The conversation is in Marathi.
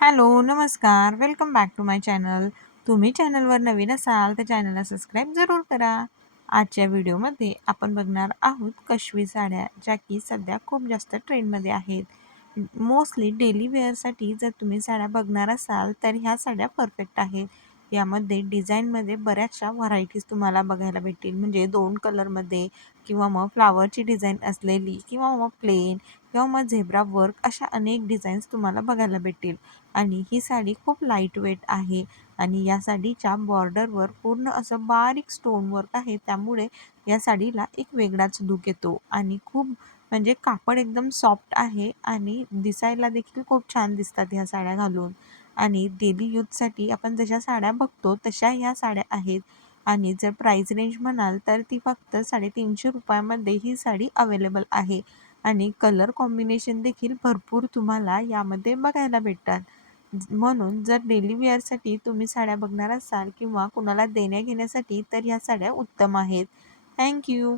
हॅलो, नमस्कार. Welcome back to my channel. तुम्ही चॅनलवर नवीन असाल तर चॅनलला सबस्क्राईब जरूर करा. आजच्या व्हिडिओमध्ये आपण बघणार आहोत काश्मी साड्या, ज्या की सध्या खूप जास्त ट्रेंडमध्ये आहेत. मोस्टली डेली वेअरसाठी जर तुम्ही साड्या बघणार असाल तर ह्या साड्या परफेक्ट आहेत. यामध्ये डिझाईनमध्ये बऱ्याचशा व्हरायटीज तुम्हाला बघायला भेटतील. म्हणजे 2 कलरमध्ये किंवा मग फ्लावरची डिझाईन असलेली किंवा मग प्लेन किंवा मग झेब्रा वर्क अशा अनेक डिझाईन्स तुम्हाला बघायला भेटतील. आणि ही साडी खूप लाईट वेट आहे आणि या साडीच्या बॉर्डरवर पूर्ण असं बारीक स्टोन वर्क आहे. त्यामुळे या साडीला एक वेगळाच लुक येतो आणि खूप म्हणजे कापड एकदम सॉफ्ट आहे आणि दिसायला देखील खूप छान दिसतात ह्या साड्या घालून. आणि डेली यूजसाठी आपण जशा साड्या बघतो तशा ह्या साड्या आहेत. आणि जर प्राइस रेंज म्हणाल तर ती फक्त ₹350 ही साडी अवेलेबल आहे. आणि कलर कॉम्बिनेशन देखील भरपूर तुम्हाला यामध्ये बघायला भेटतात. म्हणून जर डेली वेअरसाठी तुम्ही साड्या बघणार असाल किंवा कुणाला देण्या-घेण्यासाठी तर ह्या साड्या उत्तम आहेत. Thank you.